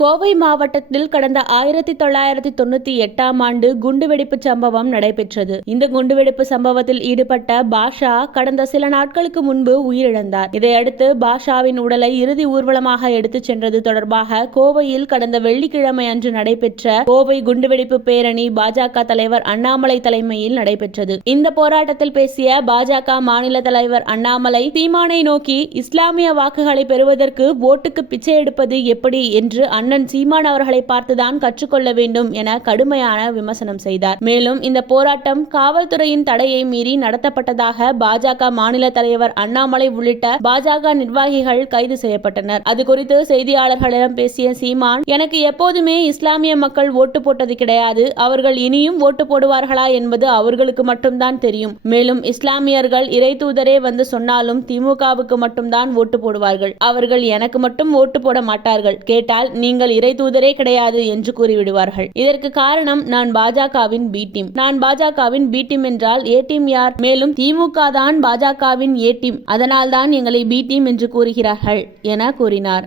கோவை மாவட்டத்தில் கடந்த 1998ஆம் ஆண்டு குண்டுவெடிப்பு சம்பவம் நடைபெற்றது. இந்த குண்டுவெடிப்பு சம்பவத்தில் ஈடுபட்ட பாஷா கடந்த சில நாட்களுக்கு முன்பு உயிரிழந்தார். இதையடுத்து பாஷாவின் உடலை இறுதி ஊர்வலமாக எடுத்துச் சென்றது தொடர்பாக கோவையில் கடந்த வெள்ளிக்கிழமை அன்று நடைபெற்ற கோவை குண்டுவெடிப்பு பேரணி பாஜக தலைவர் அண்ணாமலை தலைமையில் நடைபெற்றது. இந்த போராட்டத்தில் பேசிய பாஜக மாநில தலைவர் அண்ணாமலை, சீமானை நோக்கி இஸ்லாமிய வாக்குகளை பெறுவதற்கு ஓட்டுக்கு பிச்சை எடுப்பது எப்படி என்று அண்ணன் சீமான் அவர்களை பார்த்துதான் கற்றுக்கொள்ள வேண்டும் என கடுமையான விமர்சனம் செய்தார். மேலும் இந்த போராட்டம் காவல்துறையின் தடையை மீறி நடத்தப்பட்டதாக பாஜக மாநில தலைவர் அண்ணாமலை உள்ளிட்ட பாஜக நிர்வாகிகள் கைது செய்யப்பட்டனர். அது குறித்து செய்தியாளர்களிடம் பேசிய சீமான், எனக்கு எப்போதுமே இஸ்லாமிய மக்கள் ஓட்டு போட்டது கிடையாது. அவர்கள் இனியும் ஓட்டு போடுவார்களா என்பது அவர்களுக்கு மட்டும்தான் தெரியும். மேலும் இஸ்லாமியர்கள் இறை தூதரே வந்து சொன்னாலும் திமுகவுக்கு மட்டும்தான் ஓட்டு போடுவார்கள். அவர்கள் எனக்கு மட்டும் ஓட்டு போட மாட்டார்கள். கேட்டால் நீங்கள் இறை தூதரே கிடையாது என்று கூறிவிடுவார்கள். இதற்கு காரணம் நான் பாஜகவின் பி டீம். நான் பாஜகவின் பி டீம் என்றால் ஏ டீம் யார்? மேலும் திமுக தான் பாஜகவின் ஏ டீம். அதனால்தான் எங்களை பி டீம் என்று கூறுகிறார்கள் என கூறினார்.